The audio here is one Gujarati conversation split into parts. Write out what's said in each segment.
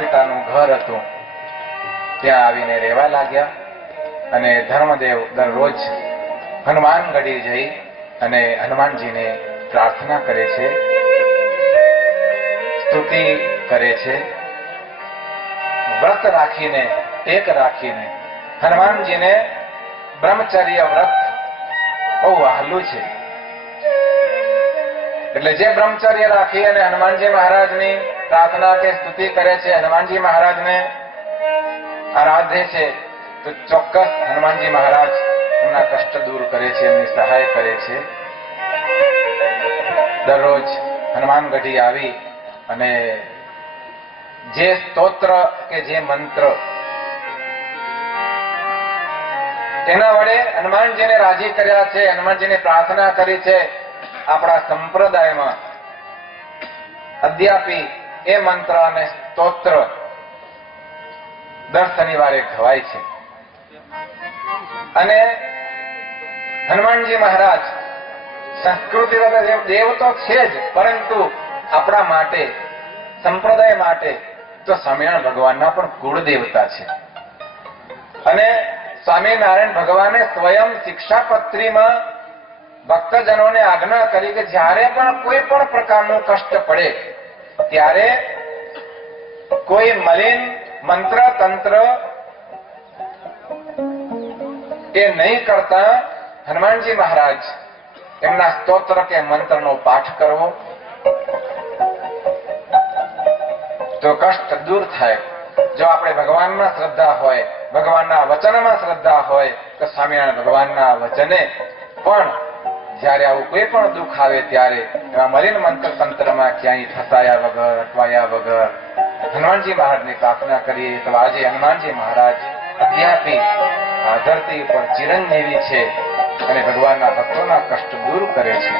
પિતાનું ઘર હતું ત્યાં આવીને રહેવા લાગ્યા અને ધર્મદેવ દરરોજ હનુમાનગઢી જઈ અને હનુમાનજીને પ્રાર્થના કરે છે, સ્તુતિ કરે છે. વ્રત રાખીને, એક રાખીને હનુમાનજીને બ્રહ્મચર્ય વ્રત બહુ વહાલું છે. એટલે જે બ્રહ્મચર્ય રાખી અને હનુમાનજી મહારાજની પ્રાર્થના કે સ્તુતિ કરે છે, હનુમાનજી મહારાજને આરાધે છે, તો ચોક્કસ હનુમાનજી મહારાજ એમના કષ્ટ દૂર કરે છે, એમની સહાય કરે છે. દરરોજ હનુમાનગઢી આવી અને જે સ્તોત્ર કે જે મંત્ર તેના વડે હનુમાનજીને રાજી કર્યા છે, હનુમાનજીને પ્રાર્થના કરી છે, આપણા સંપ્રદાયમાં અદ્યાપી એ મંત્ર અને સ્તોત્ર દર શનિવારે ગવાય છે. અને હનુમાનજી મહારાજ સંસ્કૃતિ દેવ તો છે જ, પરંતુ આપણા માટે, સંપ્રદાય માટે તો સ્વામિનારાયણ ભગવાનના પણ કુળ દેવતા છે. અને સ્વામિનારાયણ ભગવાને સ્વયં શિક્ષાપત્રીમાં ભક્તજનોને આજ્ઞા કરી કે જ્યારે પણ કોઈ પણ પ્રકારનું કષ્ટ પડે ત્યારે કોઈ મલિન મંત્ર તંત્ર એ નહીં કરતા હનુમાનજી મહારાજ એમના સ્તોત્ર કે મંત્રનો પાઠ કરવો તો કષ્ટ દૂર થાય. જો આપણે ભગવાનમાં શ્રદ્ધા હોય, ભગવાનના વચનમાં શ્રદ્ધા હોય તો સ્વામિનારાયણ ભગવાનના વચને પણ જ્યારે આવું કોઈ પણ દુઃખ આવે ત્યારે એવા મલિન મંત્ર તંત્રમાં ક્યાંય ફસાયા વગર, અટવાયા વગર હનુમાનજી મહારાજની પ્રાર્થના કરીએ તો આજે હનુમાનજી મહારાજ અદ્યાપી આ ધરતી ઉપર ચિરંજીવી છે અને ભગવાનના ભક્તોના કષ્ટ દૂર કરે છે.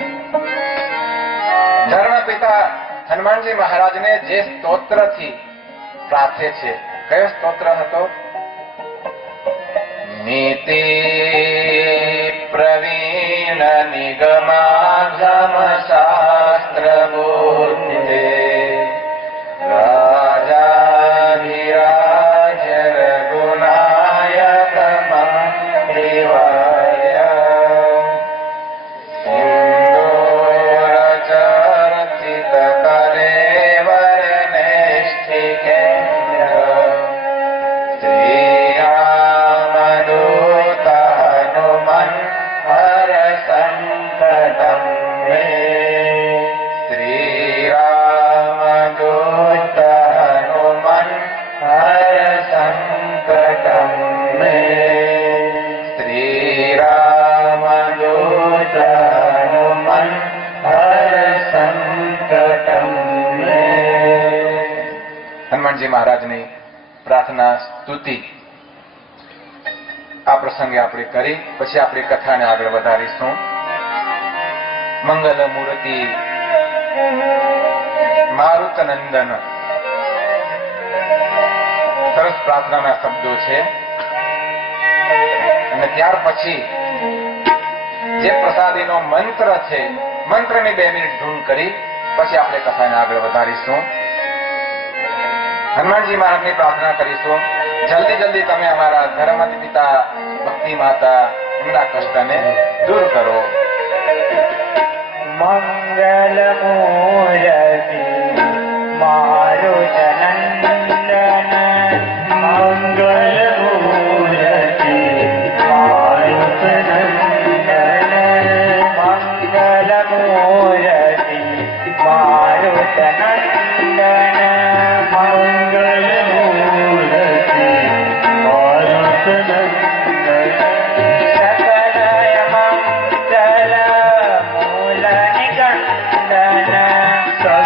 ધર્મ પિતા હનુમાનજી મહારાજને જે સ્તોત્રથી પ્રાર્થે છે, કયો સ્તોત્ર હતો? નીતિ પ્રવીણ નિગમાગમ શાસ્ત્ર બુદ્ધે રાજાધિરાજ રઘુનાયક દેવાય સિંદૂર ચર્ચિત કલેવર નિષ્ઠિકે હનુમાનજી મહારાજની પ્રાર્થના સ્તુતિ આ પ્રસંગે આપણે કરી, પછી આપણી કથાને આગળ વધારીશું. મંગલ મૂર્તિ મારુત નંદન સરસ પ્રાર્થનાના શબ્દો છે. અને ત્યાર પછી જે પ્રસાદીનો મંત્ર છે, મંત્રની 2 મિનિટ ધૂન કરી પછી આપણે કથાને આગળ વધારીશું. હનુમાનજી મહારાજની પ્રાર્થના કરીશું. જલ્દી જલ્દી તમે અમારા ધર્મ પિતા ભક્તિ માતા એમના કષ્ટને દૂર કરો. મંગલ મૂર્તિ મારુત નંદન, મંગલ મૂર્તિ મારુત નંદન, મંગલ મૂર્તિ મારુત નંદન, મંગલ મૂર્તિ મારુત નંદન. સકલ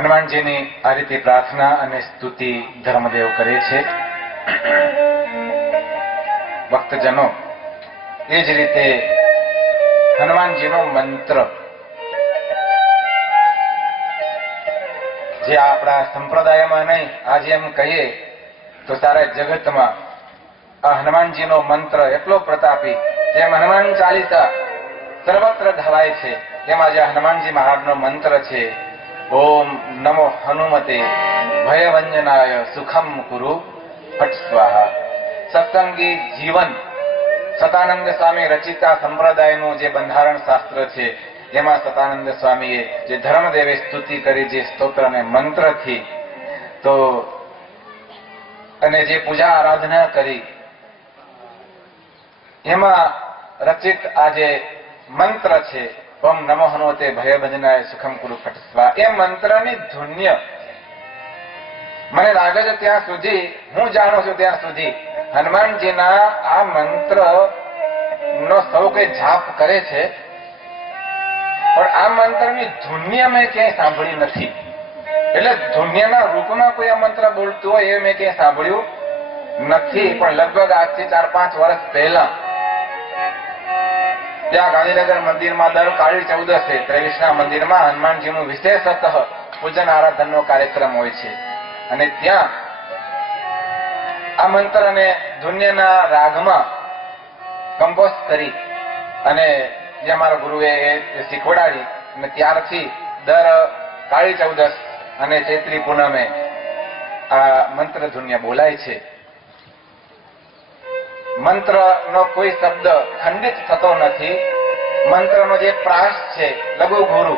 હનુમાનજીની આ રીતે પ્રાર્થના અને સ્તુતિ ધર્મદેવ કરે છે. ભક્તજનો, એ જ રીતે હનુમાનજીનો મંત્ર જે આપણા સંપ્રદાયમાં નહીં, આજે એમ કહીએ તો સારા જગતમાં આ હનુમાનજીનો મંત્ર એટલો પ્રતાપી, જેમ હનુમાન ચાલીસા સર્વત્ર ધવાય છે, તેમ આજે હનુમાનજી મહારાજનો મંત્ર છે, ઓમ નમો હનુમતે ભયવંજનાય સુખમ કુરુ ફટ સ્વાહા. સત્સંગી જીવન સતાનંદ સ્વામી રચિતા સંપ્રદાયનું જે બંધારણ શાસ્ત્ર છે, એમાં સતાનંદ સ્વામીએ જે ધર્મદેવે સ્તુતિ કરી, જે સ્તોત્ર અને મંત્રથી, તો અને જે પૂજા આરાધના કરી, એમાં રચિત આ જે મંત્ર છે, ઓમ નમો હનુમતે ભયભંજનાય સુખમ કુરુ ફટ સ્વાહા, એ મંત્રની ધુન્ય મને લાગે છે ત્યાં સુધી, હું જાણું છું ત્યાં સુધી, હનુમાનજીના આ મંત્ર નો સૌ કોઈ જાપ કરે છે, પણ આ મંત્રની ધુન્ય મેં ક્યાંય સાંભળી નથી. એટલે ધુન્યના રૂપમાં કોઈ આ મંત્ર બોલતું હોય એ મેં ક્યાંય સાંભળ્યું નથી. પણ લગભગ આજથી 4-5 વર્ષ પહેલા ત્યાં ગાંધીનગર મંદિરમાં દર કાળી ચૌદસે 23ના મંદિરમાં હનુમાનજીનું વિશેષતઃ પૂજન આરાધનનો કાર્યક્રમ હોય છે, અને ત્યાં આ મંત્ર અને ધુન્યના રાગમાં કમ્પોઝ કરી અને જે અમારા ગુરુએ એ શીખવાડી, અને ત્યારથી દર કાળી ચૌદસ અને ચૈત્રી પૂનમે આ મંત્ર ધુન્ય બોલાય છે. મંત્રનો કોઈ શબ્દ ખંડિત થતો નથી. મંત્રનો જે પ્રાસ છે, લઘુ ગુરુ,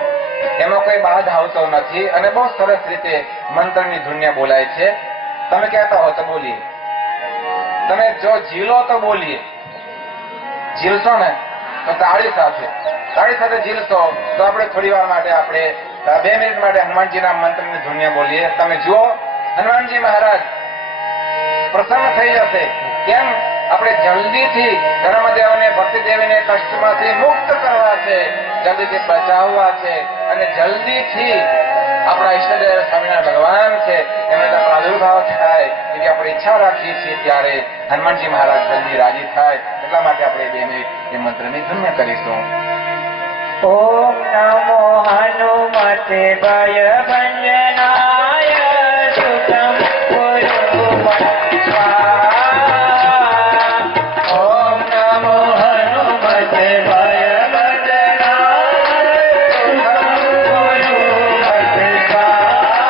એમાં કોઈ બાદ આવતો નથી, અને બહુ સરસ રીતે મંત્રની ધુન્ય બોલાય છે. તમે કહેતા હો તો બોલીએ, તમે જો ઝીલો તો બોલીએ, ઝીલશો ને તો તાળી સાથે ઝીલશો તો આપણે થોડી વાર માટે, આપણે 2 મિનિટ માટે હનુમાનજીના મંત્રની ધુન્ય બોલીએ. તમે જુઓ, હનુમાનજી મહારાજ પ્રસન્ન થઈ જશે. કેમ? આપણે જલ્દીથી ધર્મદેવને ભક્તિદેવીને કષ્ટમાંથી મુક્ત કરવા છે, જલ્દીથી બચાવવા છે, અને જલ્દીથી આપણા ઈષ્ટદેવ સ્વામિનારાયણ ભગવાન છે એમને પ્રાદુર્ભાવ થાય એવી આપણે ઈચ્છા રાખીએ છીએ. ત્યારે હનુમાનજી મહારાજ જલ્દી રાજી થાય, એટલા માટે આપણે 2 મિનિટ એ મંત્રની ધુન્ય કરીશું. ઓમ નમો હનુમતે ભયભંજનાય સુખમ કુરુ ફટ સ્વાહા. ઓમ નમો હનુમતે ભયભંજનાય સુખમ કુરુ ફટ સ્વાહા.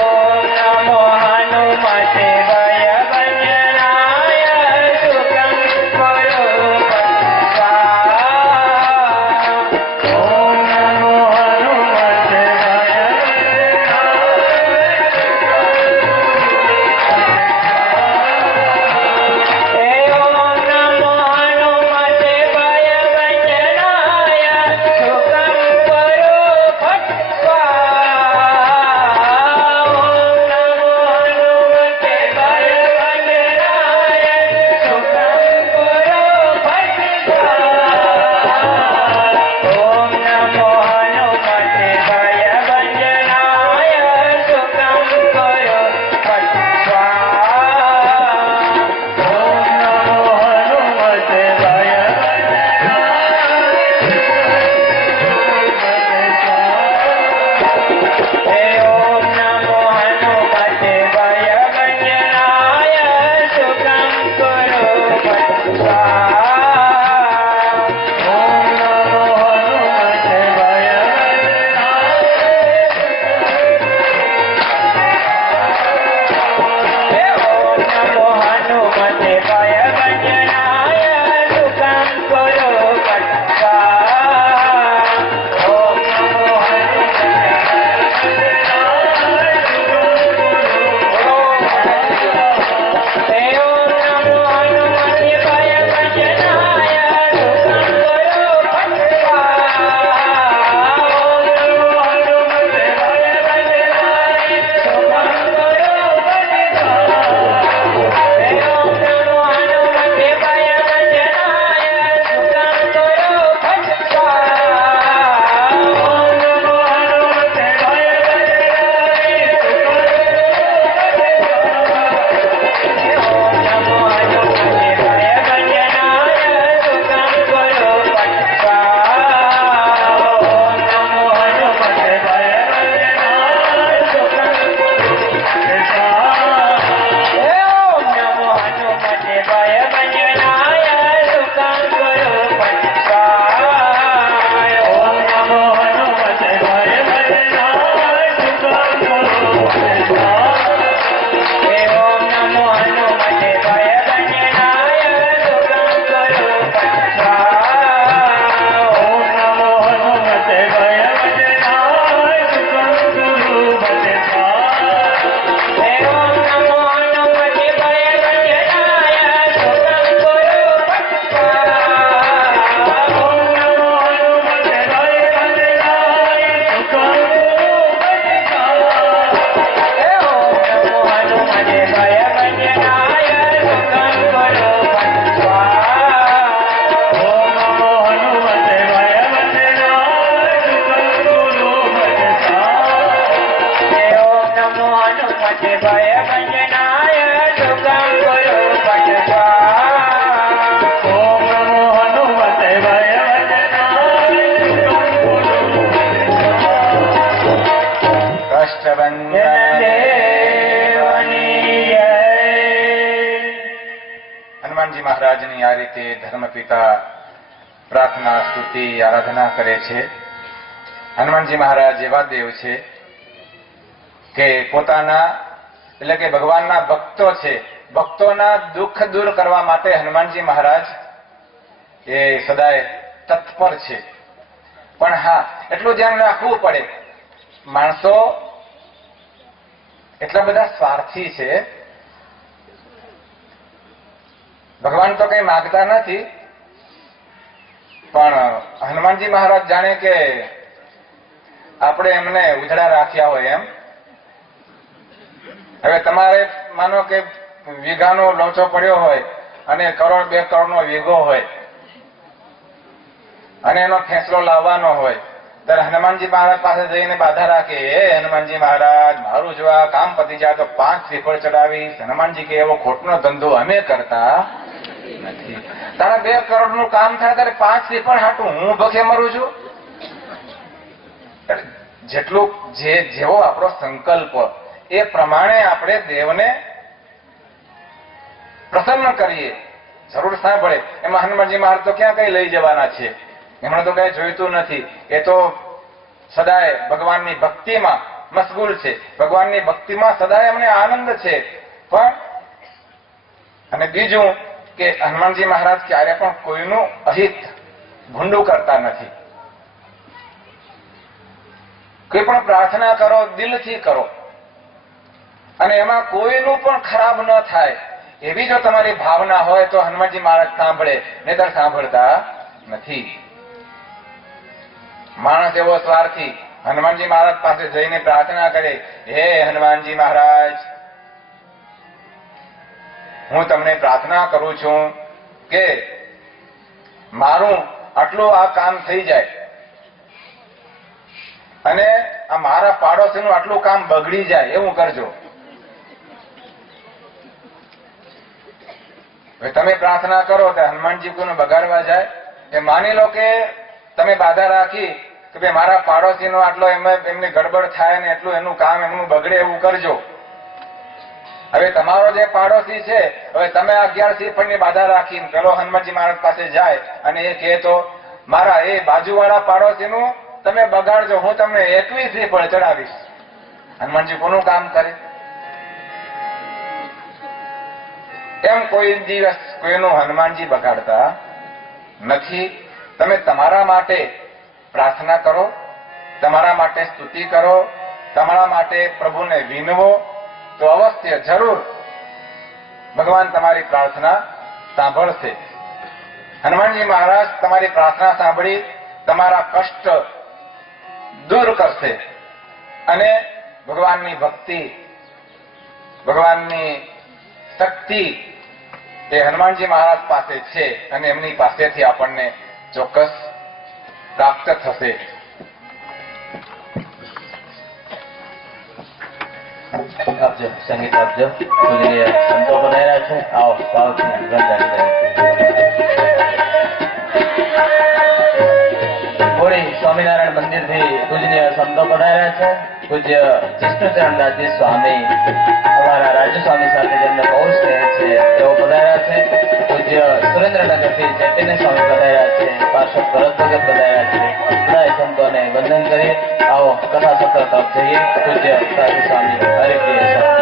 ઓમ નમો હનુમતે ભયભંજનાય સુખમ કુરુ ફટ સ્વાહા. ઓમ નમો હનુમતે હનુમાનજી મહારાજની આ રીતે ધર્મપિતા પ્રાર્થના સ્તુતિ આરાધના કરે છે. હનુમાનજી મહારાજ એવા દેવ છે કે પોતાના એટલે કે ભગવાનના ભક્તો છે, ભક્તોના દુઃખ દૂર કરવા માટે હનુમાનજી મહારાજ એ સદાય તત્પર છે. પણ હા, એટલું ધ્યાન રાખવું પડે, માણસો એટલા બધા સ્વાર્થી છે. ભગવાન તો કઈ માગતા નથી, પણ હનુમાનજી મહારાજ જાણે કે આપણે એમને ઉજળા રાખ્યા હોય એમ. હવે તમારે માનો કે વીઘાનો લોચો પડ્યો હોય અને કરોડ 2 કરોડનો વીઘો હોય અને એનો ફેંસલો લાવવાનો હોય, ત્યારે હનુમાનજી મહારાજ પાસે જઈને બાધા રાખે, હે હનુમાનજી મહારાજ, મારું જો આ કામ પતી જાય તો 5 શ્રીફળ ચડાવીશ. હનુમાનજી કે એવો ખોટનો ધંધો અમે કરતા નથી. તારા 2 કરોડનું કામ થાય ત્યારે 5 શ્રીફળ હાટું હું ભખે મરું છું? જેટલું જેવો આપણો સંકલ્પ એ પ્રમાણે આપણે દેવને પ્રસન્ન કરીએ. જરૂર સાંભળે. એમાં હનુમાનજી મહારાજ તો ક્યાં કઈ લઈ જવાના છે, એમણે તો કઈ જોઈતું નથી. એ તો સદાય ભગવાનની ભક્તિમાં મશગુલ છે, ભગવાનની ભક્તિમાં સદાય એમને આનંદ છે. પણ અને બીજું કે હનુમાનજી મહારાજ ક્યારે પણ કોઈનું અહિત ભૂંડું કરતા નથી. કોઈ પણ પ્રાર્થના કરો દિલથી કરો અને એમાં કોઈનું પણ ખરાબ ન થાય એવી જો તમારી ભાવના હોય તો હનુમાનજી મહારાજ સાંભળે, નહીંતર સાંભળતા નથી. માણસ એવો સ્વાર્થી હનુમાનજી મહારાજ પાસે જઈને પ્રાર્થના કરે, હે હનુમાનજી મહારાજ, હું તમને પ્રાર્થના કરું છું કે મારું આટલું આ કામ થઈ જાય અને આ મારા પાડોશીનું આટલું કામ બગડી જાય એવું કરજો. હવે તમે પ્રાર્થના કરો તો હનુમાનજી કોઈને બગાડવા જાય? એ માની લો કે તમે બાધા રાખી કે ભાઈ મારા પાડોશીનો આટલો એમની ગડબડ થાય ને એટલું એનું કામ એમનું બગડે એવું કરજો. હવે તમારો જે પાડોશી છે, હવે તમે 11 શ્રીફળની બાધા રાખી પેલો હનુમાનજી મહારાજ પાસે જાય અને એ કહે તો મારા એ બાજુવાળા પાડોશીનું તમે બગાડજો, હું તમને 21 શ્રીફળ ચડાવીશ. હનુમાનજી કોનું કામ કરે? એમ કોઈ દિવસ કોઈનું હનુમાનજી બગાડતા નથી. તમે તમારા માટે પ્રાર્થના કરો, તમારા માટે સ્તુતિ કરો, તમારા માટે પ્રભુને વિનવો તો અવશ્ય જરૂર ભગવાન તમારી પ્રાર્થના સાંભળશે. હનુમાનજી મહારાજ તમારી પ્રાર્થના સાંભળી તમારા કષ્ટ દૂર કરશે અને ભગવાનની ભક્તિ, ભગવાનની શક્તિ એ હનુમાનજી મહારાજ પાસે છે અને એમની પાસેથી આપણને ચોક્કસ પ્રાપ્ત થશે. આપજો સંગીત આપજો. પૂજનીય સંતો બનાવ્યા છે. આવો ભાવથી ગંધારી હોળી સ્વામિનારાયણ મંદિર થી પૂજનીય સંતો પધાર્યા છે. પૂજ્ય કૃષ્ણચરણદાસજી સ્વામી અમારા રાજ્ય સ્વામી સાથે જેમને બહુ સ્નેહ છે તેઓ પધાર્યા છે. પૂજ્ય સુરેન્દ્રનગર થી ચૈતન્ય સ્વામી પધાર્યા છે. પાર્ષદ ભરત ભગત પધાર્યા છે. બધાય સંતોને વંદન કરીએ. આવો કથા સત્ર તરફ જઈએ. પૂજ્ય સાધુ સ્વામી હરિપ્રિય સ્વામી.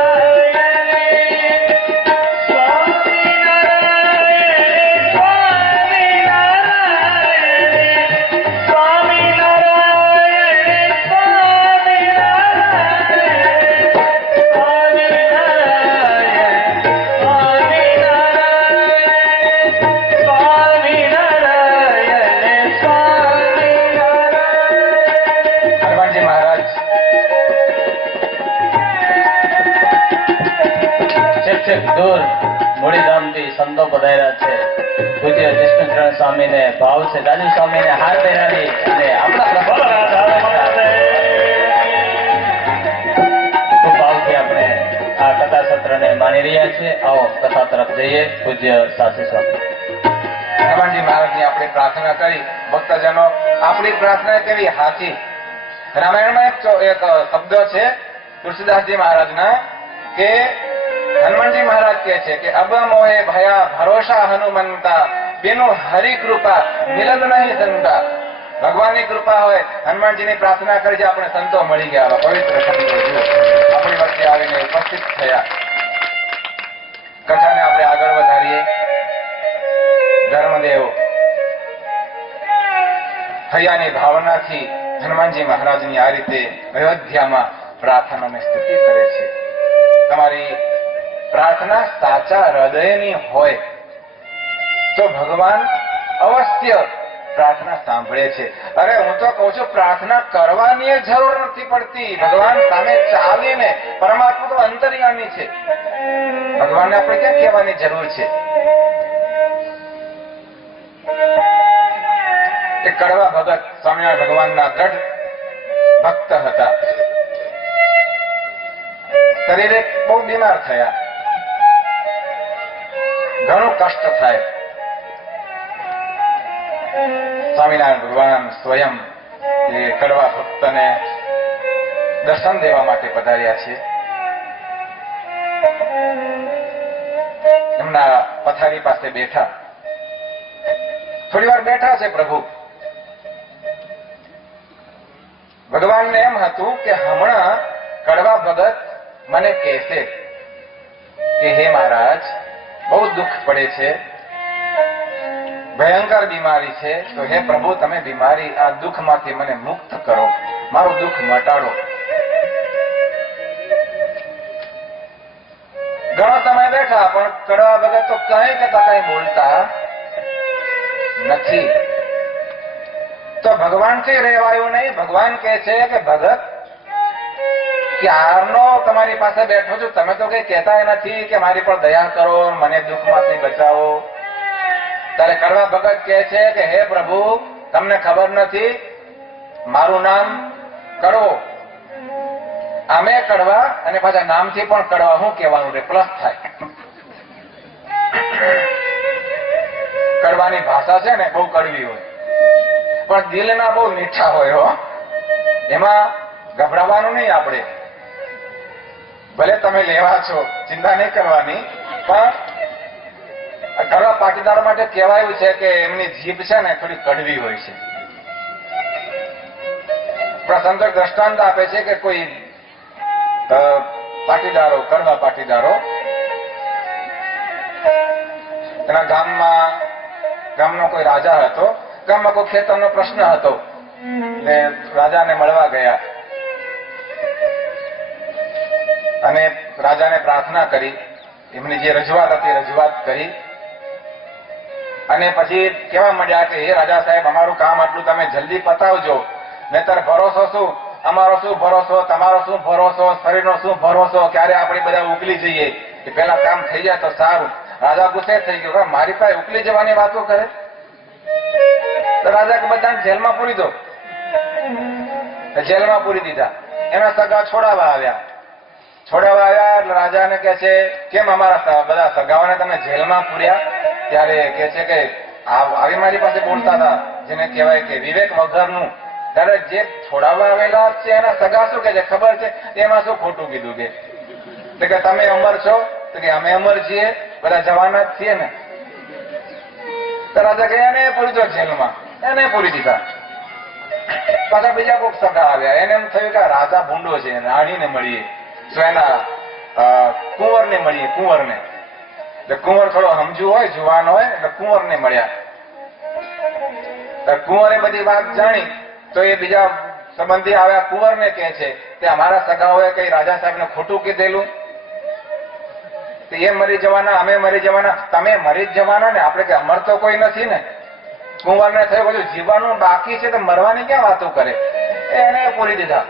દૂર મૂળીધામથી સંતો પધાર્યા છે. પૂજ્ય કૃષ્ણચરણ સ્વામીને ભાવ છે. દાદુ સ્વામીને હાથ પહેરાવી અને આપણા ખૂબ ભાવથી આપણે આ કથા સત્રને માણી રહ્યા છીએ. આવો કથા તરફ જઈએ. પૂજ્ય સાસુ સ્વામી. હનુમાનજી મહારાજની આપણે પ્રાર્થના કરી. ભક્તજનો, આપણી પ્રાર્થના કેવી સાચી? રામાયણમાં એક શબ્દ છે તુલસીદાસજી મહારાજના કે હનુમાનજી મહારાજ કહે છે કે અબ મોહે ભયા ભરોસા હનુમંતા બેનો હરિ કૃપા મિલન નહીં સંતા. ભગવાનની કૃપા હોય, હનુમાનજીની પ્રાર્થના કરી, આપણે સંતો મળી ગયા. પવિત્ર સંતો આપણી વચ્ચે આવીને ઉપસ્થિત થયા. કથાને આપણે આગળ વધારીએ. ધર્મદેવ હૈયાની ભાવનાથી હનુમાનજી મહારાજની આ રીતે અયોધ્યામાં પ્રાર્થનાની સ્તુતિ કરે છે. તમારી પ્રાર્થના સાચા હૃદયની હોય તો ભગવાન અવશ્ય પ્રાર્થના સાંભળે છે. અરે હું તો કહું છું, પ્રાર્થના કરવાની જરૂર નથી પડતી. ભગવાન સામે ચાલીને, પરમાત્મા તો અંતર્યામી છે, ભગવાનને આપણે ક્યાં કહેવાની જરૂર છે? એ કડવા ભગત સ્વામિનારાયણ ભગવાનના દ્રઢ ભક્ત હતા. શરીરે બહુ બીમાર થયા, ઘણું કષ્ટ થાય. સ્વામિનારાયણ ભગવાન સ્વયં એ કડવા ભક્તને દર્શન દેવા માટે પધાર્યા છે. એમના પથારી પાસે બેઠા, થોડી વાર બેઠા છે પ્રભુ. ભગવાનને એમ હતું કે હમણાં કડવા ભગત મને કહેશે કે હે મહારાજ, બહુ દુઃખ પડે છે, ભયંકર બીમારી છે, તો હે પ્રભુ તમે બીમારી, આ દુઃખમાંથી મને મુક્ત કરો, મારું દુઃખ મટાડો. ઘણો સમય બેઠા, પણ કડવા ભગત તો કઈ કહેતા કઈ બોલતા નથી. તો ભગવાનથી રહેવાયું નહીં. ભગવાન કહે છે કે ભગત, ક્યારનો તમારી પાસે બેઠો છું, તમે તો કઈ કહેતા નથી કે મારી પર દયા કરો, મને દુઃખમાંથી બચાવો. ત્યારે કડવા ભગત કહે છે કે હે પ્રભુ, તમને ખબર નથી, મારું નામ કડવો, આમે કડવા અને પાછા નામથી પણ કડવા. શું કહેવાનું રે, પ્લસ થાય. કડવાની ભાષા છે ને બહુ કડવી હોય, પણ દિલના બહુ મીઠા હોય. હો, એમાં ગભરાવાનું નહીં. આપણે ભલે તમે લેવા છો, ચિંતા નહીં કરવાની, પણ કડવા પાટીદાર માટે કહેવાયું છે કે એમની જીભ છે ને થોડી કડવી હોય છે. પ્રસંગ દ્રષ્ટાંત આપે છે કે કોઈ પાટીદારો, કડવા પાટીદારો એના ગામનો કોઈ રાજા હતો. ગામમાં કોઈ ખેતરનો પ્રશ્ન હતો, એટલે રાજાને મળવા ગયા અને રાજાને પ્રાર્થના કરી. એમની જે રજૂઆત હતી રજૂઆત કરી અને પછી કહેવા માંડ્યા કે હે રાજા સાહેબ, અમારું કામ આટલું તમે જલ્દી પતાવજો, નહીતર ભરોસો શું, અમારો શું ભરોસો, તમારો શું ભરોસો, શરીરનો શું ભરોસો, ક્યારે આપણે બધા ઉકલી જઈએ. એ પેલા કામ થઈ જાય તો સારું. રાજા ગુસ્સે થઈ ગયો, મારી પાસે ઉકલી જવાની વાતો કરે. તો રાજા કે બધાને જેલમાં પૂરી દો. જેલમાં પૂરી દીધા. એના સગા છોડાવવા આવ્યા. એટલે રાજાને કહે છે કેમ અમારા બધા સગાઓને તમે જેલમાં પૂર્યા? ત્યારે કહે છે કે આવી મારી પાસે બોલતા હતા, જેને કહેવાય કે વિવેક વગરનું. ત્યારે જે છોડાવવા આવેલા છે એના સગા શું કે છે ખબર છે? એમાં શું ખોટું કીધું કે તમે અમર છો? તો કે અમે અમર છીએ, બધા જવાના જ છીએ ને. તો રાજા કહે એને પૂરી દો જેલમાં. એને પૂરી દીધા. પાછા બીજા કોઈક સગા આવ્યા. એને એમ થયું કે રાજા ભૂંડો છે, રાણીને મળીએ, તો એના કુંવરને મળીએ. કુંવરને એટલે કુંવર થોડો સમજુ હોય, જુવાન હોય, એટલે કુંવરને મળ્યા. કુંવરે બધી વાત જાણી તો એ બીજા સંબંધી આવ્યા. કુંવરને કહે છે કે અમારા સગાઓએ કઈ રાજા સાહેબને ખોટું કીધેલું, એ મરી જવાના, અમે મરી જવાના, તમે મરી જ જવાના ને, આપણે કે અમર તો કોઈ નથી ને. કુંવરને થયું બધું જીવવાનું બાકી છે, તો મરવાની ક્યાં વાતો કરે. એને પૂરી દીધા.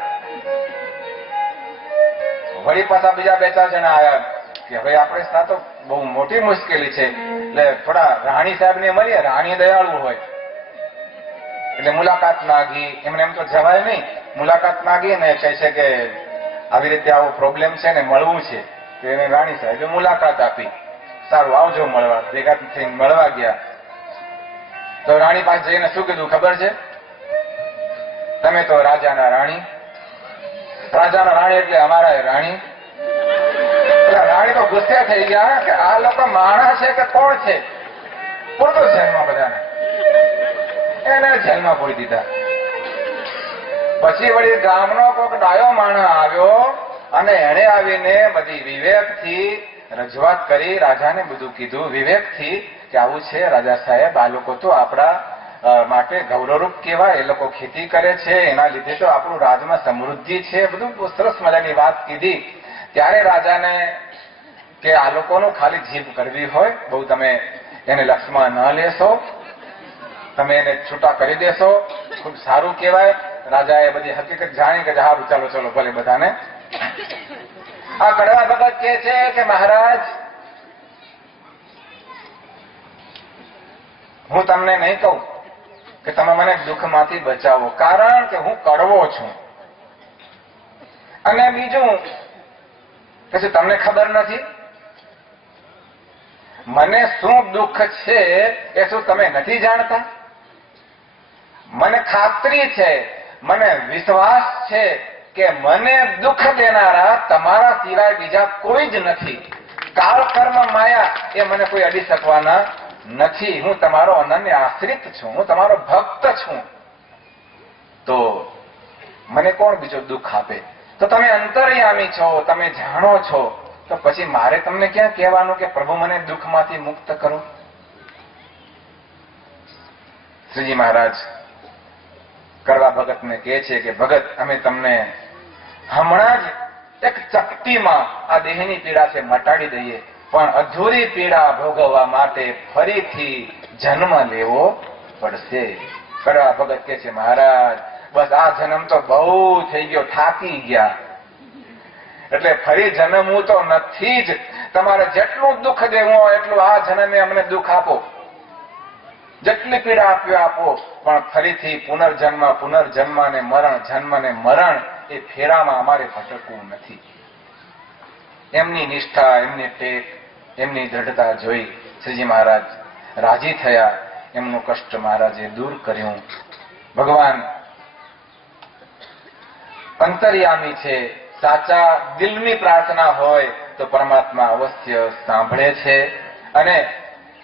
વળી પાછા બીજા બે ચાર જણા આવ્યા કે ભાઈ આપણે તો બહુ મોટી મુશ્કેલી છે, એટલે થોડા રાણી સાહેબ ને મળીએ. રાણી દયાળુ હોય એટલે મુલાકાત માંગી. એમને એમ તો જવાય નહીં. મુલાકાત માંગી ને કહે છે કે આવી રીતે આવો પ્રોબ્લેમ છે ને, મળવું છે. એને રાણી સાહેબે મુલાકાત આપી. સારું, આવજો મળવા. ભેગા થઈને મળવા ગયા. તો રાણી પાસે જઈને શું કીધું ખબર છે? તમે તો રાજાના રાણી. રાજાના રાણી એટલે અમારા રાણી. એટલે રાણી તો ગુસ્સે થઈ ગયા કે આ લોકો માણસ છે કે કોણ છે? પૂરતો જેલમાં બધાને, એને જેલમાં પૂરી દીધા. પછી વળી ગામનો કોઈક ડાયો માણસ આવ્યો અને એને આવીને બધી વિવેકથી રજૂઆત કરી, રાજાને બધું કીધું વિવેકથી કે આવું છે રાજા સાહેબ, આ લોકો તો આપણા માટે ગૌરવરૂપ કહેવાય, એ લોકો ખેતી કરે છે, એના લીધે તો આપણું રાજમાં સમૃદ્ધિ છે, બધું સરસ મજાની વાત કીધી. ત્યારે રાજાને કે આ લોકોનું ખાલી જીભ કરવી હોય, બહુ તમે એને લક્ષમાં ન લેશો, તમે એને છૂટા કરી દેશો, ખૂબ સારું કહેવાય. રાજાએ બધી હકીકત જાણી કે સારું ચાલો ચલો ભલે બધાને. આ કડવા ભગત કહે છે કે મહારાજ, હું તમને નહીં કહું કે તમે મને દુઃખમાંથી બચાવો, કારણ કે હું કડવો છું. અને બીજું કે શું તમને ખબર નથી મને શું દુઃખ છે એ શું તમે નથી જાણતા? મને ખાતરી છે, મને વિશ્વાસ છે કે મને દુઃખ દેનારા તમારા સિવાય બીજા કોઈ જ નથી. કાળ કર્મ માયા એ મને કોઈ અડી શકવાના નથી. હું તમારો અનન્ય આશ્રિત છું, હું તમારો ભક્ત છું. તો મને કોણ બીજો દુઃખ આપે? તો તમે અંતર્યામી છો, તમે જાણો છો, તો પછી મારે તમને ક્યાં કહેવાનું કે પ્રભુ મને દુઃખમાંથી મુક્ત કરો? શ્રીજી મહારાજ કડવા ભગતને કહે છે કે ભગત, અમે તમને હમણાં જ એક ચપટીમાં આ દેહની પીડા છે મટાડી દઈએ, પણ અધૂરી પીડા ભોગવવા માટે ફરીથી જન્મ લેવો પડશે. કડવા ભગત કહે છે મહારાજ, બસ આ જન્મ તો બહુ થઈ ગયો, થાકી ગયા, એટલે ફરી જન્મવું તો નથી જ. તમારે જેટલું દુઃખ દેવું હોય એટલું આ જન્મે અમને દુઃખ આપો, જેટલી પીડા આપ્યો આપો, પણ ફરીથી પુનર્જન્મ ને મરણ, જન્મ ને મરણ એ ફેરામાં અમારે ભટકવું નથી. એમની નિષ્ઠા, એમની ટેક, એમની દ્રઢતા જોઈ શ્રીજી મહારાજ રાજી થયા. એમનું કષ્ટ મહારાજે દૂર કર્યું. ભગવાન અંતર્યામી છે, સાચા દિલની પ્રાર્થના હોય તો પરમાત્મા અવશ્ય સાંભળે છે. અને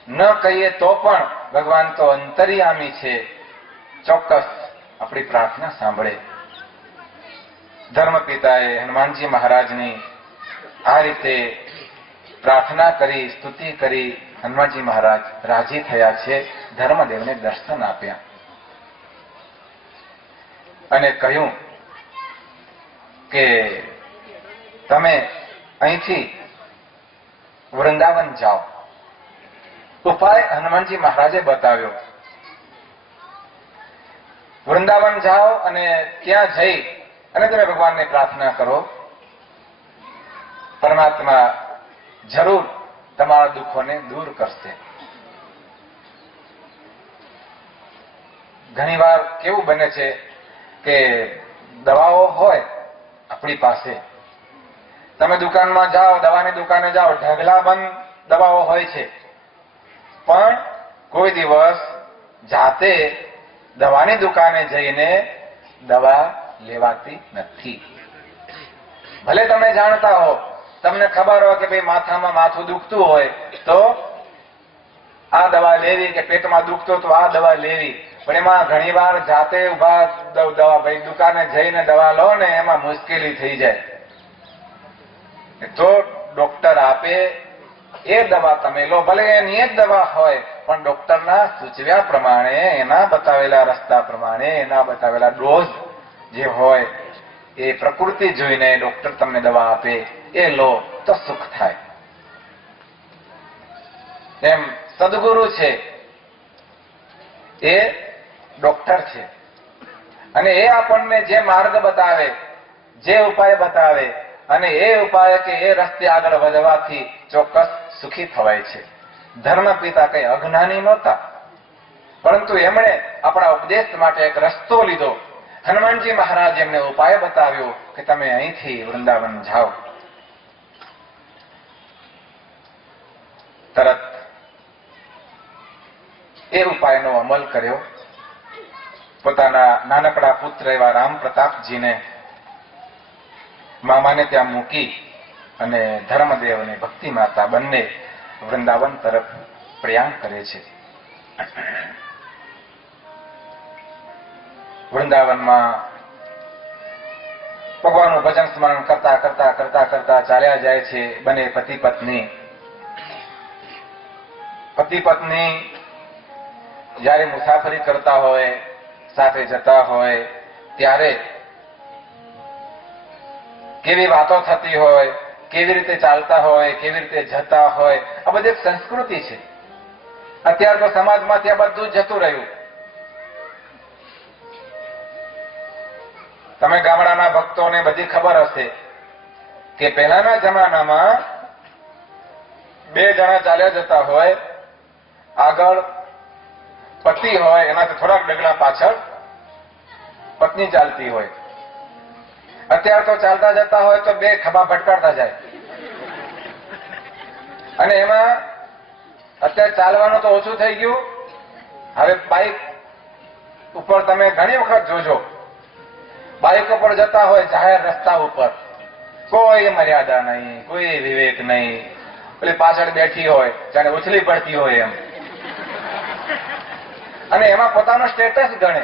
ન કહીએ તો પણ ભગવાન તો અંતર્યામી છે, ચોક્કસ આપણી પ્રાર્થના સાંભળે. ધર્મપિતાએ હનુમાનજી મહારાજની આ રીતે પ્રાર્થના કરી, સ્તુતિ કરી. હનુમાનજી મહારાજ રાજી થયા છે, ધર્મદેવને દર્શન આપ્યા અને કહ્યું કે તમે અહીંથી વૃંદાવન જાઓ. ઉપાય હનુમાનજી મહારાજે બતાવ્યો. વૃંદાવન જાઓ અને ત્યાં જઈ અને તમે ભગવાનને પ્રાર્થના કરો, પરમાત્મા જરૂર તમારા દુઃખોને દૂર કરશે. ઘણી વાર કેવું બને છે કે દવાઓ હોય આપણી પાસે, તમે દુકાનમાં જાઓ, દવાની દુકાને જાઓ, ઢગલાબંધ દવાઓ હોય છે, પણ કોઈ દિવસ જાતે દવાની દુકાને જઈને દવા લેવાતી નથી. ભલે તમે જાણતા હો, તમને ખબર હોય કે ભાઈ માથામાં માથું દુખતું હોય તો આ દવા લેવી, કે પેટમાં દુખતો તો આ દવા લેવી, પણ એમાં ઘણી વાર જાતે ઉભા દવા ભાઈ દુકાને જઈને દવા લો ને એમાં મુશ્કેલી થઈ જાય. તો ડોક્ટર આપે એ દવા તમે લો, ભલે એની જ દવા હોય પણ ડોક્ટરના સૂચવ્યા પ્રમાણે, એના બતાવેલા રસ્તા પ્રમાણે, એના બતાવેલા ડોઝ જે હોય એ પ્રકૃતિ જોઈને ડોક્ટર તમને દવા આપે, એ લો તો સુખ થાય. એમ સદગુરુ છે એ ડોક્ટર છે, અને એ આપણને જે માર્ગ બતાવે, જે ઉપાય બતાવે, અને એ ઉપાય કે એ રસ્તે આગળ વધવાથી ચોક્કસ સુખી થવાય છે. ધર્મપિતા કઈ અજ્ઞાની નહોતા, પરંતુ એમણે આપણા ઉપદેશ માટે એક રસ્તો લીધો. હનુમાનજી મહારાજ એમને ઉપાય બતાવ્યો કે તમે અહીંથી વૃંદાવન જાઓ. તરત એ ઉપાયનો અમલ કર્યો. પોતાના નાનકડા પુત્ર એવા રામ પ્રતાપજીને મામાને ત્યાં મૂકી અને ધર્મદેવ અને ભક્તિ માતા બંને વૃંદાવન તરફ પ્રયાણ કરે છે. વૃંદાવનમાં ભગવાનનું ભજન સ્મરણ કરતા કરતા કરતા કરતા ચાલ્યા જાય છે બંને પતિ પત્ની. પતિ પત્ની જ્યારે મુસાફરી કરતા હોય, સાથે જતા હોય, ત્યારે કેવી વાતો થતી હોય, કેવી રીતે ચાલતા હોય, કેવી રીતે જતા હોય, આ બધી એક સંસ્કૃતિ છે. અત્યારે તો સમાજમાંથી આ બધું જ જતું રહ્યું. તમે ગામડાના ભક્તોને બધી ખબર હશે કે પહેલાના જમાનામાં બે જણા ચાલ્યા જતા હોય, આગળ પતિ હોય, એનાથી થોડાક ડગલા પાછળ પત્ની ચાલતી હોય. અત્યારે તો ચાલતા જતા હોય તો બે ખભા ભટકાડતા જાય. અને એમાં અત્યારે ચાલવાનું તો ઓછું થઈ ગયું. હવે બાઇક ઉપર તમે ઘણી વખત જોજો, બાઇક ઉપર જતા હોય જાહેર રસ્તા ઉપર, કોઈ મર્યાદા નહીં, કોઈ વિવેક નહીં. પેલી પાછળ બેઠી હોય જાણે ઉછલી પડતી હોય એમ, અને એમાં પોતાનો સ્ટેટસ ગણે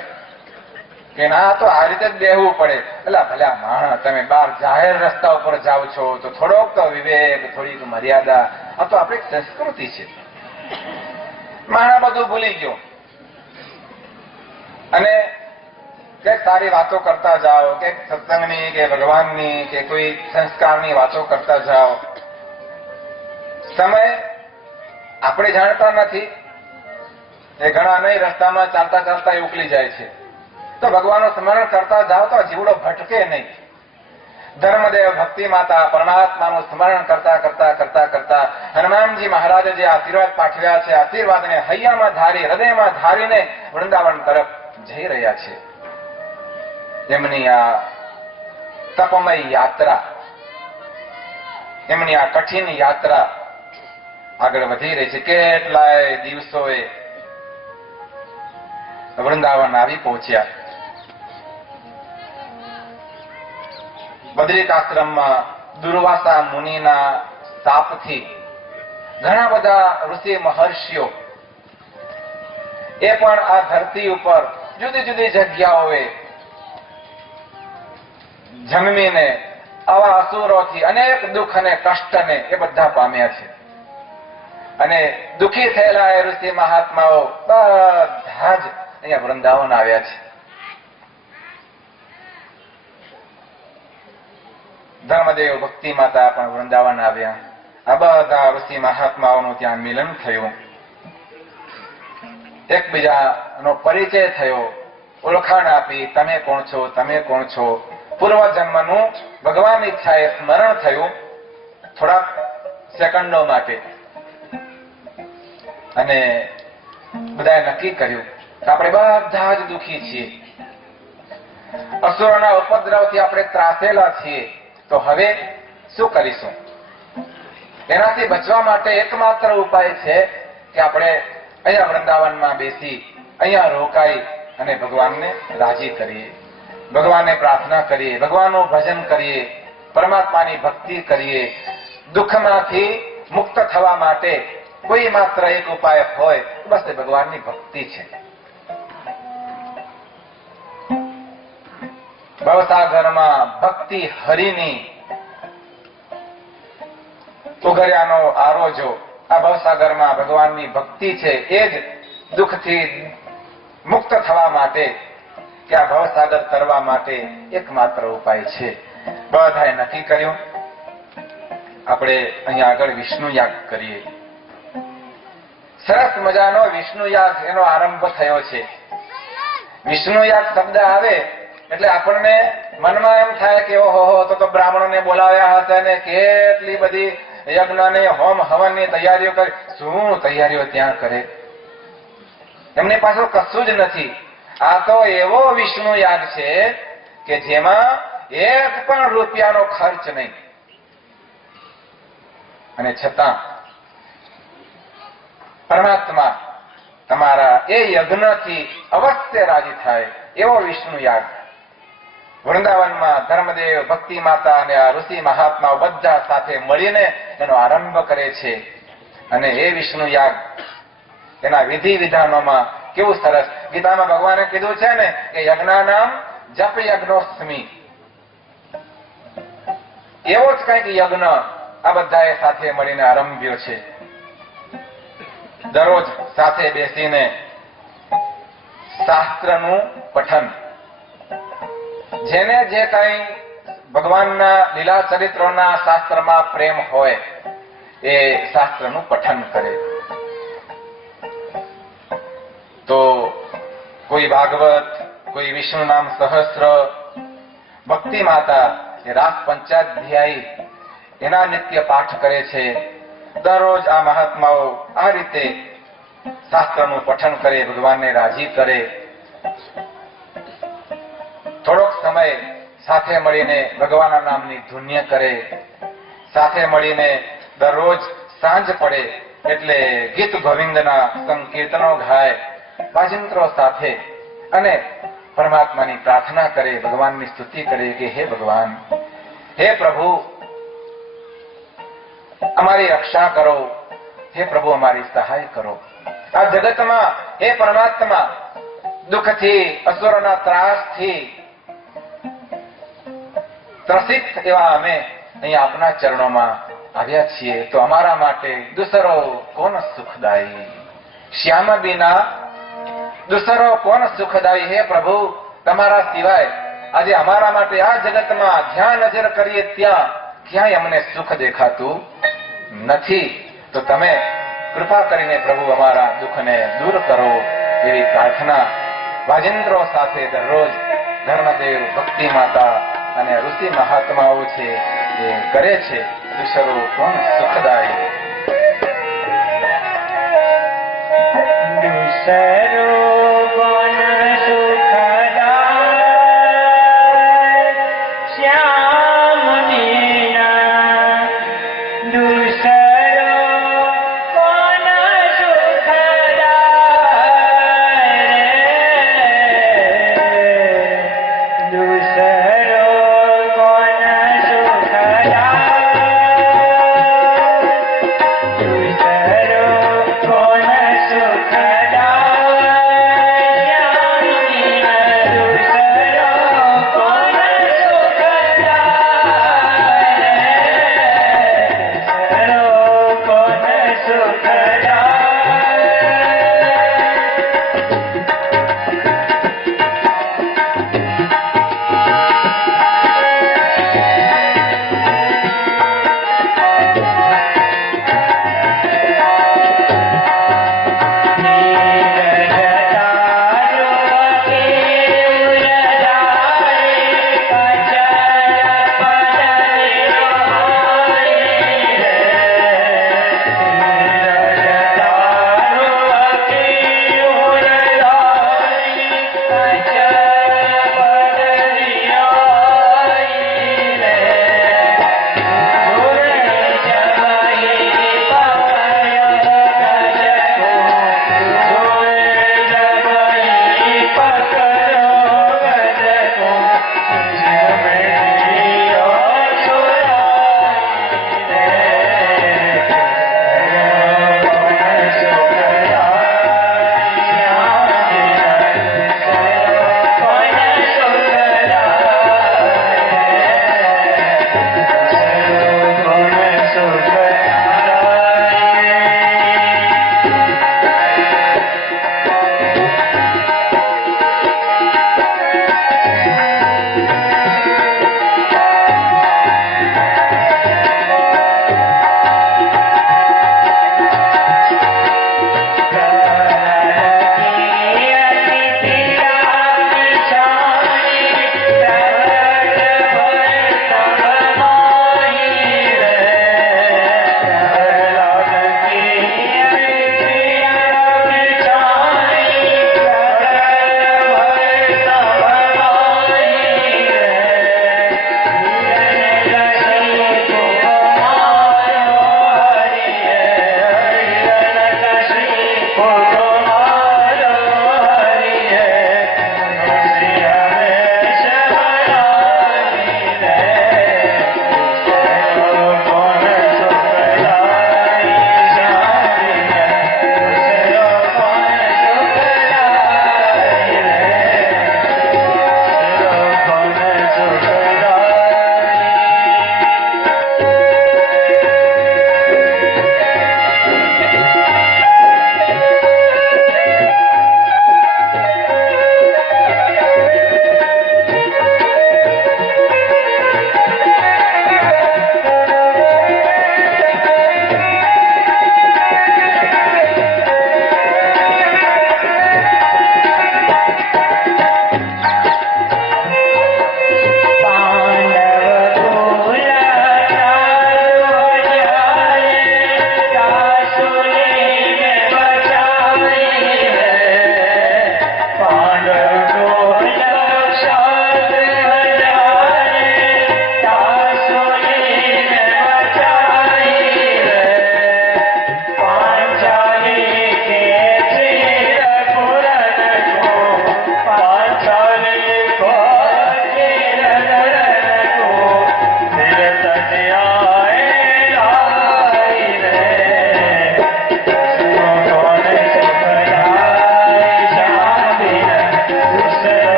કે ના તો આ રીતે જ બેહવું પડે. એટલે ભલા માણસ, તમે બહાર જાહેર રસ્તા ઉપર જાઓ છો તો થોડોક તો વિવેક, થોડીક મર્યાદા. આ તો આપણી સંસ્કૃતિ છે. માણસ બધું ભૂલી ગયો અને કંઈક સારી વાતો કરતા જાઓ, કંઈક સત્સંગની કે ભગવાનની કે કોઈ સંસ્કારની વાતો કરતા જાઓ. સમય આપણે જાણતા નથી, એ ઘણા નહીં રસ્તામાં ચાલતા ચાલતા એ ઉકલી જાય છે. તો ભગવાનનું સ્મરણ કરતા જાઓ તો જીવડો ભટકે નહીં. ધર્મદેવ ભક્તિ માતા પરમાત્માનું સ્મરણ કરતા કરતા કરતા કરતા હનુમાનજી મહારાજે જે આશીર્વાદ પાઠવ્યા છે, આશીર્વાદને હૈયામાં ધારી, હૃદયમાં ધારીને વૃંદાવન તરફ જઈ રહ્યા છે. એમની આ તપમય યાત્રા, એમની આ કઠિન યાત્રા આગળ વધી રહી છે. કેટલાય દિવસોએ વૃંદાવન આવી પહોંચ્યા. બદ્રિક આશ્રમમાં દુર્વાસા મુનિના શાપથી ઘણા બધા ઋષિ મહર્ષિઓ એ પણ આ ધરતી ઉપર જુદી જુદી જગ્યાઓએ જન્મીને આવા અસુરોથી અનેક દુઃખ અને કષ્ટને એ બધા પામ્યા છે. અને દુઃખી થયેલા એ ઋષિ મહાત્માઓ બધા જ અહીંયા વૃંદાવન આવ્યા છે. ધર્મદેવ ભક્તિ માતા પણ વૃંદાવન આવ્યા. આ બધા ઋષિ મહાત્માઓનું ત્યાં મિલન થયું, એકબીજાનો પરિચય થયો, ઓળખાણ આપી, તમે કોણ છો, તમે કોણ છો. પૂર્વજન્મનું ભગવાન ઈચ્છાએ સ્મરણ થયું થોડાક સેકન્ડો માટે. અને બધાએ નક્કી કર્યું કે આપણે બધા જ દુઃખી છીએ, અસુરોના ઉપદ્રવથી આપણે ત્રાસેલા છીએ. તો હવે શું કરીશું? એનાથી બચવા માટે એકમાત્ર ઉપાય છે કે આપણે અહીંયા વૃંદાવનમાં બેસી, અહીંયા રોકાઈ અને ભગવાનને રાજી કરીએ, ભગવાનને પ્રાર્થના કરીએ, ભગવાનનું ભજન કરીએ, પરમાત્માની ભક્તિ કરીએ. દુઃખમાંથી મુક્ત થવા માટે કોઈ માત્ર એક ઉપાય હોય, બસ એ ભગવાનની ભક્તિ છે. ભવસાગરમાં ભક્તિ હરિની ઉઘર્યાનો આરોજો, આ ભવસાગરમાં ભગવાનની ભક્તિ છે. એ જ દુઃખથી મુક્ત થવા માટે કે આ ભવસાગર તરવા માટે એકમાત્ર ઉપાય છે. બધાએ નક્કી કર્યું આપણે અહીંયા આગળ વિષ્ણુ યાગ કરીએ. સરસ મજાનો વિષ્ણુ યાગ એનો આરંભ થયો છે. વિષ્ણુ યાગ શબ્દ આવે એટલે આપણને મનમાં એમ થાય કે ઓહો, તો બ્રાહ્મણોને બોલાવ્યા હતા ને કેટલી બધી યજ્ઞની હોમ હવનની તૈયારીઓ કરી. શું તૈયારીઓ ત્યાં કરે? એમની પાસે કશું જ નથી. આ તો એવો વિષ્ણુ યાગ છે કે જેમાં એક પણ રૂપિયાનો ખર્ચ નહીં, અને છતાં પરમાત્મા તમારા એ યજ્ઞથી અવશ્ય રાજી થાય એવો વિષ્ણુ યાગ. વૃંદાવનમાં ધર્મદેવ, ભક્તિ માતા અને આ ઋષિ મહાત્માઓ બધા સાથે મળીને એનો આરંભ કરે છે. અને એ વિષ્ણુ યાગ એના વિધિ વિધાનોમાં કેવું સરસ ગીતામાં ભગવાને કીધું છે ને કે યજ્ઞાનામ જપ યજ્ઞોસ્મી. એવો જ કંઈક યજ્ઞ આ બધાએ સાથે મળીને આરંભ્યો છે. દરરોજ સાથે બેસીને શાસ્ત્રનું પઠન, જેને જે કંઈ ભગવાનના લીલા ચરિત્રોના શાસ્ત્રમાં પ્રેમ હોય એ શાસ્ત્રનું પઠન કરે. તો કોઈ ભાગવત, કોઈ વિષ્ણુ નામ સહસ્ત્ર, ભક્તિ માતા એ રાસ પંચાધ્યાયી એના નિત્ય પાઠ કરે છે. દરરોજ આ મહાત્માઓ આ રીતે શાસ્ત્રનું પઠન કરે, ભગવાનને રાજી કરે. થોડોક સમય સાથે મળીને ભગવાનના નામની ધુન્ય કરે. સાથે મળીને દરરોજ સાંજ પડે એટલે ગીત ગોવિંદના સંકીર્તનો ગાય, વાજિંત્રો સાથે, અને પરમાત્માની પ્રાર્થના કરે, ભગવાનની સ્તુતિ કરે કે હે ભગવાન, હે પ્રભુ, અમારી રક્ષા કરો, હે પ્રભુ અમારી સહાય કરો. આ જગતમાં હે પરમાત્મા દુઃખથી, અસુરોના ત્રાસથી ત્રસિત એવા અમે અહીંયા આપના ચરણોમાં આવ્યા છીએ. તો અમારા માટે દુસરો કોણ સુખદાયી, શ્યામ બીના દુસરો કોણ સુખદાયી. હે પ્રભુ, તમારા સિવાય આજે અમારા માટે આ જગતમાં જ્યાં નજર કરીએ ત્યાં ક્યાંય અમને સુખ દેખાતું નથી. તો તમે કૃપા કરીને પ્રભુ અમારા દુઃખને દૂર કરો એવી પ્રાર્થના વાજિંત્રો સાથે દરરોજ ધર્મદેવ, ભક્તિ માતા અને ઋષિ મહાત્માઓ છે એ કરે છે. દુસરો કોણ સુખદાયી.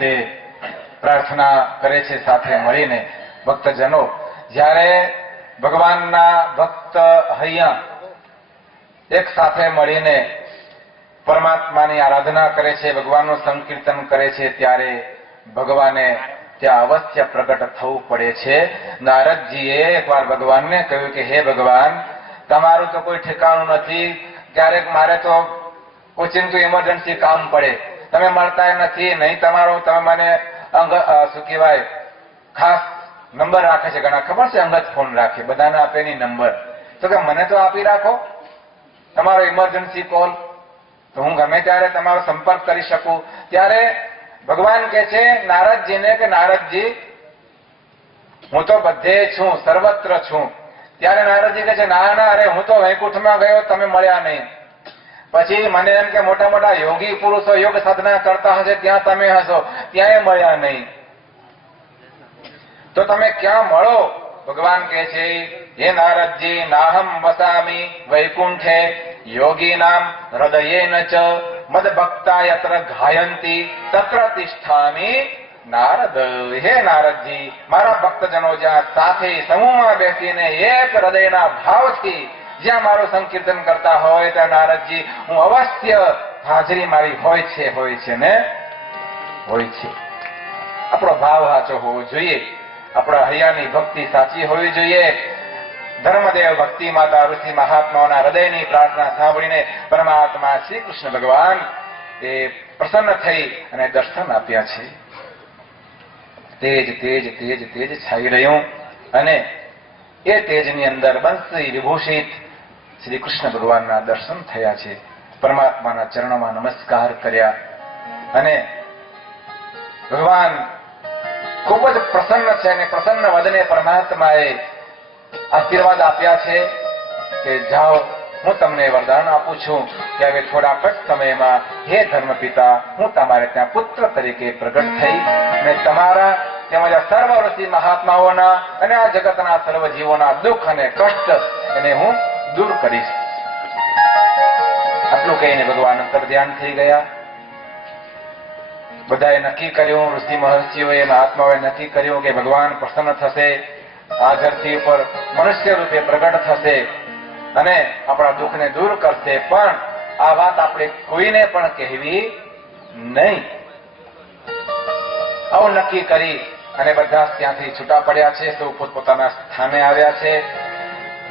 રીતે પ્રાર્થના કરે છે સાથે મળીને. ભક્તજનો, જ્યારે ભગવાનના ભક્ત હૈયા એક સાથે મળીને પરમાત્માની આરાધના કરે છે, ભગવાનનું સંકીર્તન કરે છે, ત્યારે ભગવાને ત્યાં અવશ્ય પ્રગટ થવું પડે છે. નારદજીએ એકવાર ભગવાનને કહ્યું કે હે ભગવાન, તમારું તો કોઈ ઠેકાણું નથી, ક્યારેક મારે તો ઓચિંતું ઇમરજન્સી કામ પડે, તમે મળતા નથી, નહીં તમારો તમે મને શું કહેવાય ખાસ નંબર રાખે છે ઘણા, ખબર છે અંગત ફોન રાખે, બધાને આપે નહીં નંબર, તો કે મને તો આપી રાખો તમારો ઇમરજન્સી કોલ, તો હું ગમે ત્યારે તમારો સંપર્ક કરી શકું. ત્યારે ભગવાન કહે છે નારદજીને કે નારદજી, હું તો બધે છું, સર્વત્ર છું. ત્યારે નારદજી કહે છે ના ના, અરે હું તો વૈકુંઠમાં ગયો, તમે મળ્યા નહીં. પછી મને એમ કે મોટા મોટા યોગી પુરુષો યોગ સાધના કરતા હશે ત્યાં તમે હશો, ત્યાંય મળ્યા નહીં, તો તમે ક્યાં મળો? ભગવાન કહે છે હે નારદજી, નાહમ વસામી વૈકુંઠે યોગીનામ હૃદયેન ચ મદ ભક્તા યત્ર ગાયંતી તત્ર તિષ્ઠામી નારદ. હે નારદજી, મારા ભક્તજનો જ્યાં સાથે સમૂહમાં બેસીને એક હૃદયના ભાવથી જ્યાં મારું સંકીર્તન કરતા હોય ત્યાં નારદજી હું અવશ્ય હાજરી મારી હોય છે ને હોય છે. આપણો ભાવ સાચો હોવો જોઈએ, આપણા હૈયાની ભક્તિ સાચી હોવી જોઈએ. ધર્મદેવ ભક્તિ માતા ઋષિ મહાત્માઓના હૃદયની પ્રાર્થના સાંભળીને પરમાત્મા શ્રી કૃષ્ણ ભગવાન એ પ્રસન્ન થઈ અને દર્શન આપ્યા છે. તેજ તેજ તેજ તેજ છાઈ રહ્યું અને એ તેજની અંદર બંસી વિભૂષિત શ્રી કૃષ્ણ ભગવાનના દર્શન થયા છે. પરમાત્માના ચરણોમાં નમસ્કાર કર્યા અને ભગવાન ખૂબ જ પ્રસન્ન છે અને પ્રસન્ન વદને પરમાત્માએ આશીર્વાદ આપ્યા છે કે જાઓ, હું તમને વરદાન આપું છું કે હવે થોડાક જ સમયમાં હે ધર્મપિતા, હું તમારે ત્યાં પુત્ર તરીકે પ્રગટ થઈ અને તમારા તેમજ આ સર્વ ઋષિ મહાત્માઓના અને આ જગતના સર્વ જીવોના દુઃખ અને કષ્ટ એને હું દૂર કરીશ. આટલું કહીને ભગવાન અંતર ધ્યાન થઈ ગયા. બધાએ નક્કી કર્યું, ઋષિ મહર્ષિઓએ મહાત્માઓએ નક્કી કર્યું કે ભગવાન પ્રસન્ન થશે, આ ધરતી ઉપર મનુષ્ય રૂપે પ્રગટ થશે અને આપણા દુઃખને દૂર કરશે, પણ આ વાત આપણે કોઈને પણ કહેવી નહીં. આવું નક્કી કરી અને બધા ત્યાંથી છૂટા પડ્યા છે. સૌ પોતપોતાના સ્થાને આવ્યા છે.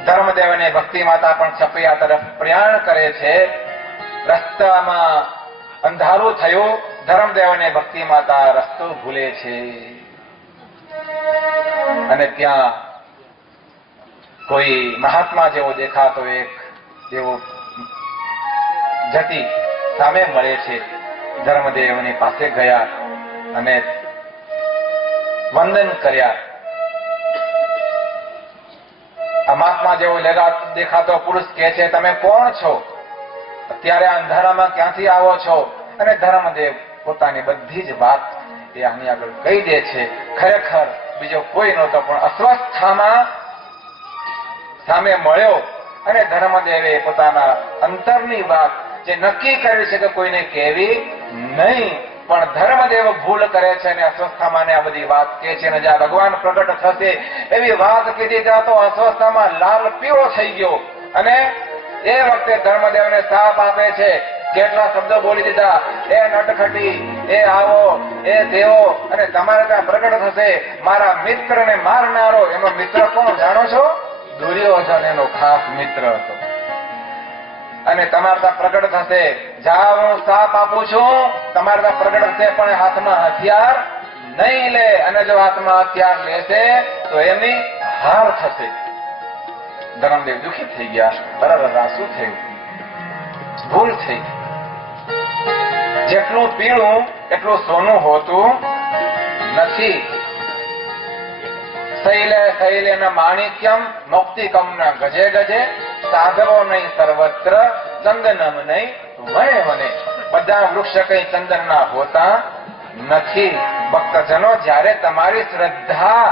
ધર્મદેવ અને ભક્તિ માતા પણ છપૈયા તરફ પ્રયાણ કરે છે. રસ્તામાં અંધારું થયું, ધર્મદેવ અને ભક્તિ માતા રસ્તો ભૂલે છે અને ત્યાં કોઈ મહાત્મા જેવો દેખાતો એક એવો જતી સામે મળે છે. ધર્મદેવની પાસે ગયા અને વંદન કર્યા. આ મહાત્મા જેવો દેખાતો પુરુષ કહે છે તમે કોણ છો? અત્યારે અંધારામાં ક્યાંથી આવો છો? અને ધર્મદેવ પોતાની બધી જ વાત એ આની આગળ કહી દે છે. ખરેખર બીજો કોઈ નહોતો પણ અસ્વસ્થામાં સામે મળ્યો અને ધર્મદેવે પોતાના અંતરની વાત જે નક્કી કરી છે કે કોઈને કહેવી નહીં, પણ ધર્મદેવ ભૂલ કરે છે અને અસ્વસ્થામાં આ બધી વાત કહે છે અને જ્યાં ભગવાન પ્રગટ થશે એવી વાત કીધી, ત્યાં તો અસ્વસ્થામાં લાલ પીળો થઈ ગયો અને એ વખતે ધર્મદેવને શાપ આપે છે. કેટલા શબ્દો બોલી દીધા, એ નટખટી, એ આવો, એ દેવો, અને તમારે ત્યાં પ્રગટ થશે મારા મિત્રને મારનારો. એનો મિત્ર કોણ જાણો છો? દુર્યોધન એનો ખાસ મિત્ર હતો. અને તમારે ત્યાં પ્રગટ થશે, જાઓ હું શાપ આપું છું, તમારે ત્યાં પ્રગટ થશે પણ હાથમાં હથિયાર નહીં લે, અને જો હાથમાં હથિયાર લેશે તો એની હાર થશે. ધર્મદેવ દુઃખી થઈ ગયા. બરાબર, શું થયું? ભૂલ થઈ. જેટલું પીળું એટલું સોનું હોતું નથી. શૈલે શૈલે ન માણિક્યમ મૌક્તિકમ ન ગજે ગજે સાધવો નહીં સર્વત્ર ચંદનમ નહીં વણે વને. બધા વૃક્ષ કઈ ચંદનના હોતા નથી. ભક્તજનો, જ્યારે તમારી શ્રદ્ધા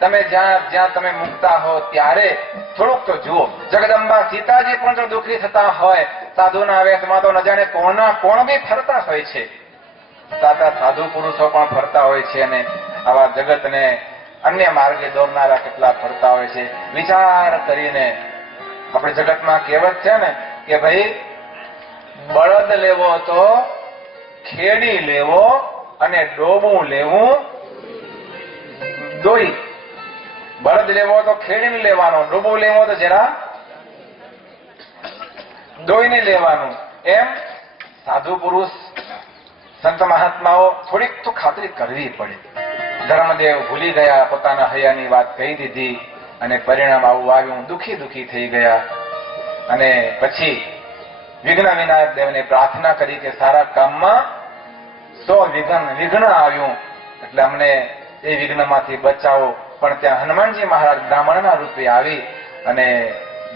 તમે જ્યાં તમે મૂકતા હો ત્યારે થોડુંક તો જુઓ. જગદંબા સીતાજી પણ જો દુઃખી થતા હોય સાધુના વેશમાં તો ન જાણે કોણ બી ફરતા હોય છે. સાચા સાધુ પુરુષો પણ ફરતા હોય છે અને આવા જગતને અન્ય માર્ગે દોરનારા કેટલા ફરતા હોય છે. વિચાર કરીને આપણે જગતમાં કહેવત છે ને કે ભાઈ બળદ લેવો તો ખેડી લેવો અને ડોબું લેવું દોઈ. બળદ લેવો તો ખેડીને લેવાનો, ડોબું લેવો તો જરા દોઈને લેવાનું. એમ સાધુ પુરુષ સંત મહાત્માઓ થોડીક તો ખાતરી કરવી પડે. ધર્મદેવ ભૂલી ગયા, પોતાના હૈયાની વાત કહી દીધી અને પરિણામ આવું આવ્યું. દુખી થઈ ગયા અને પછી વિઘ્ન વિનાયક દેવને પ્રાર્થના કરી કે સારા કામમાં 100 વિઘ્ન આવ્યું એટલે અમને એ વિઘ્નમાંથી બચાવો. પણ ત્યાં હનુમાનજી મહારાજ બ્રાહ્મણના રૂપે આવી અને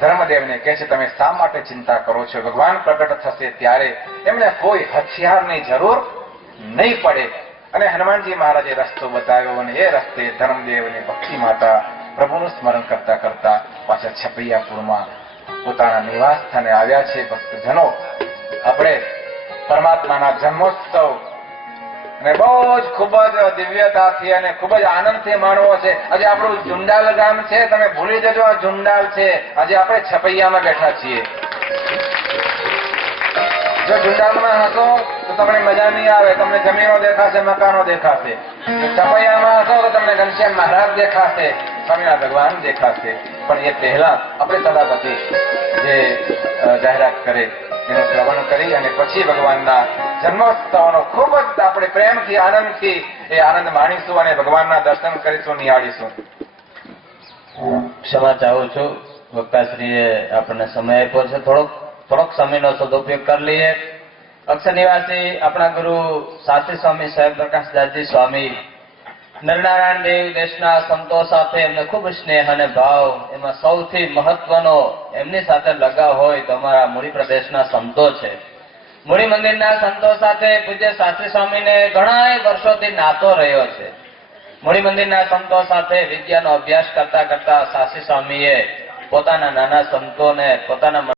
ધર્મદેવને કહે છે તમે શા માટે ચિંતા કરો છો? ભગવાન પ્રગટ થશે ત્યારે એમને કોઈ હથિયારની જરૂર નહીં પડે. અને હનુમાનજી મહારાજે રસ્તો બતાવ્યો અને એ રસ્તે ધર્મદેવ અને ભક્તિ માતા પ્રભુનું સ્મરણ કરતા કરતા પાછા છપૈયાપુરમાં પોતાના નિવાસ સ્થાને આવ્યા છે. ભક્તજનો, આપણે પરમાત્માના જન્મોત્સવ અને બહુ જ ખૂબ જ દિવ્યતાથી અને ખૂબ જ આનંદથી માણવો છે. આજે આપણું ઝુંડાલ ગામ છે, તમે ભૂલી જજો આ ઝુંડાલ છે. આજે આપણે છપૈયામાં બેઠા છીએ. જો ઝુંડાલમાં હશો તો તમને મજા નહીં આવે, તમને જમીનો દેખાશે, મકાનો દેખાશે. જો છપૈયામાં હશો તો તમને ઘનશ્યામ મહારાજ દેખાશે, સ્વામિનારાયણ ભગવાન દેખાશે. પણ એ પહેલા આપણે સદાપતિ જે જાહેરાત કરે એનું શ્રવણ કરી અને પછી ભગવાનના જન્મોત્સવનો ખૂબ જ આપણે પ્રેમથી આનંદથી એ આનંદ માણીશું અને ભગવાનના દર્શન કરીશું, નિહાળીશું. ક્ષમા ચાહું છું, વક્તાશ્રીએ આપણને સમય આપ્યો છે, થોડોક સમયનો સદુપયોગ કરી લઈએ. અક્ષર નિવાસી આપણા ગુરુ શાસ્ત્રી સ્વામી સાહેબ પ્રકાશદાસજી સ્વામી નરનારાયણ દેવ દેશના સંતો સાથે એમને ખૂબ સ્નેહ અને ભાવ, એમાં સૌથી મહત્વનો એમની સાથે લગાવ હોય તો અમારા મૂળી પ્રદેશના સંતો છે. મૂળી મંદિરના સંતો સાથે પૂજ્ય શાસ્ત્રી સ્વામીને ઘણા વર્ષોથી નાતો રહ્યો છે. મૂળી મંદિરના સંતો સાથે વિદ્યાનો અભ્યાસ કરતા કરતા શાસ્ત્રી સ્વામીએ પોતાના નાના સંતોને પોતાના